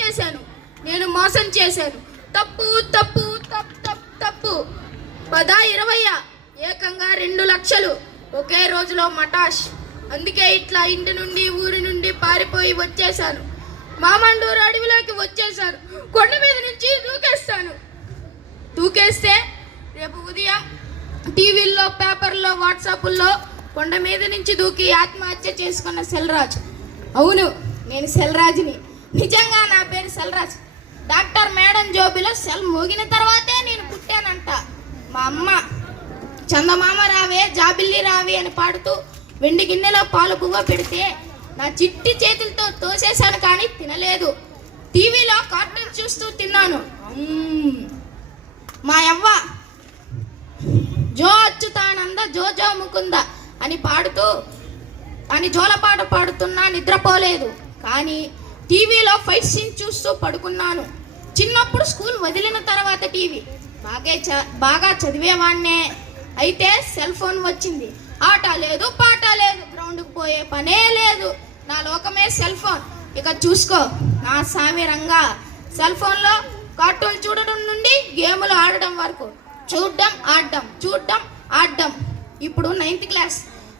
చేశాను. నేను మోసం చేశాను. తప్పు తప్పు తప్పు తప్పు తప్పు. పదా ఇరవయ్యా. ఏకంగా రెండు లక్షలు. ఒకే రోజులో మటాష్. అందుకే ఇట్లా ఇంటి నుండి ఊరి నుండి పారిపోయి వచ్చేశాను. మామండూరు అడవిలోకి వచ్చేశాను. కొండ మీద నుంచి దూకేస్తాను. దూకేస్తే రేపు ఉదయం టీవీల్లో పేపర్లో వాట్సాపుల్లో కొండ మీద నుంచి దూకి ఆత్మహత్య చేసుకున్న సెల్రాజ్. అవును నేను సెల్రాజ్ని. నిజంగా నా పేరు సెల్రాజ్. డాక్టర్ మేడం జోబిలో సెల్ మోగిన తర్వాతే నేను పుట్టానంట. మా అమ్మ చందమామ రావే జాబిల్లి రావే అని పాడుతూ వెండి గిన్నెలో పాలు పువ్వ పెడితే నా చిట్టి చేతులతో తోసేశాను కానీ తినలేదు. టీవీలో కార్టూన్ చూస్తూ తిన్నాను. మా యవ్వ జో అచ్యుతానంద జో జో ముకుంద అని పాడుతూ అని జోలపాట పాడుతున్నా నిద్రపోలేదు. కానీ టీవీలో ఫైట్ సీన్ చూస్తూ పడుకున్నాను. చిన్నప్పుడు స్కూల్ వదిలిన తర్వాత టీవీ బాగా చ బాగా చదివేవాడినే అయితే సెల్ ఫోన్ వచ్చింది. ఆట లేదు పాట లేదు గ్రౌండ్కి పోయే పనే లేదు. నా లోకమే సెల్ ఫోన్. ఇక చూసుకో నా సామి రంగా. సెల్ ఫోన్లో కార్టూన్ చూడడం నుండి గేములు ఆడడం వరకు. చూడడం ఆడడం చూడడం ఆడడం. ఇప్పుడు నైన్త్ క్లాస్.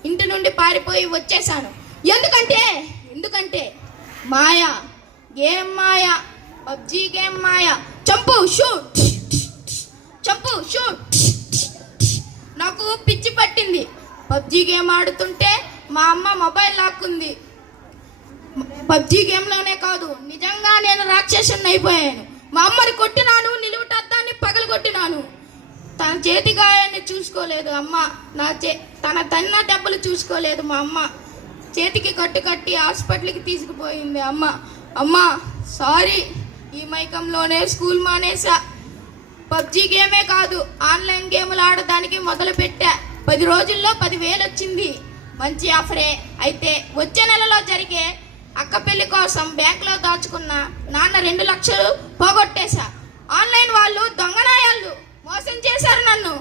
ఇంటి నుండి పారిపోయి వచ్చేసాను. ఎందుకంటే ఎందుకంటే మాయా గేమ్ మాయా పబ్జీ గేమ్ మాయా. చంపు షూట్. చంపు షూట్. నాకు పిచ్చి పట్టింది. పబ్జీ గేమ్ ఆడుతుంటే మా అమ్మ మొబైల్ లాక్కుంది. పబ్జి గేమ్లోనే కాదు నిజంగా నేను రాక్షసుని అయిపోయాను. మా అమ్మని కొట్టినాను నిలువుటద్దాన్ని పగలు కొట్టినాను తన చేతి గాయాన్ని చూసుకోలేదు అమ్మ. నా చే తన తన్న దెబ్బలు చూసుకోలేదు మా అమ్మ. చేతికి కట్టు కట్టి హాస్పిటల్కి తీసుకుపోయింది. అమ్మ అమ్మ సారీ ఈ మైకంలోనే స్కూల్ మానేసా పబ్జి గేమే కాదు ఆన్లైన్ గేములు ఆడడానికి మొదలు పెట్టా. పది రోజుల్లో పదివేలు వచ్చింది. మంచి ఆఫరే. అయితే వచ్చే నెలలో జరిగే అక్క పెళ్ళి కోసం బ్యాంకులో దాచుకున్న నాన్న రెండు లక్షలు పోగొట్టేశా. ఆన్లైన్ వాళ్ళు దొంగనాయాళ్ళు. మోసం చేశారు నన్ను.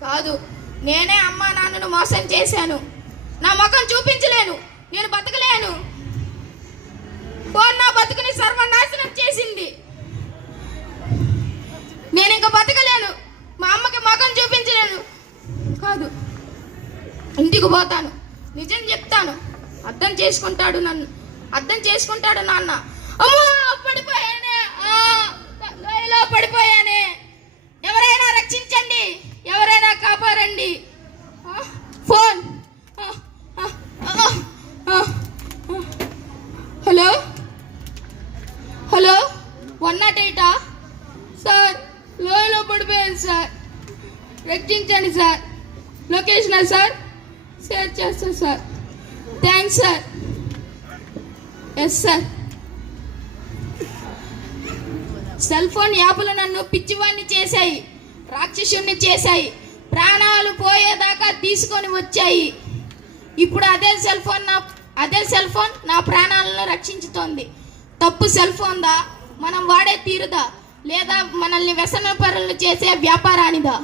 కాదు నేనే అమ్మా నాన్నను మోసం చేశాను. నా ముఖం చూపించలేను నేను బతకలేను. ఫోన్ నా బతుకుని సర్వనాశనం చేసింది. నేను ఇంకా బతకలేను. మా అమ్మకి ముఖం చూపించలేను కాదు ఇంటికి పోతాను. నిజం చెప్తాను. అర్థం చేసుకుంటాడు నన్ను. అర్థం చేసుకుంటాడు నాన్న. అమ్మో! ఓడిపోయాను సార్. రక్షించండి సార్. లొకేషనా సార్. షేర్ చేస్తాను sir. Thanks sir. Yes sir. Cell phone యాపులు నన్ను పిచ్చివాణ్ణి చేశాయి. రాక్షసుణ్ణి చేశాయి. ప్రాణాలు పోయేదాకా తీసుకొని వచ్చాయి. ఇప్పుడు అదే సెల్ ఫోన్ నా అదే సెల్ ఫోన్ నా ప్రాణాలను రక్షించుతోంది. తప్పు సెల్ ఫోన్దా? మనం వాడే తీరుదా? లేదా మనల్ని వ్యసన పరులు చేసే వ్యాపారానిదా?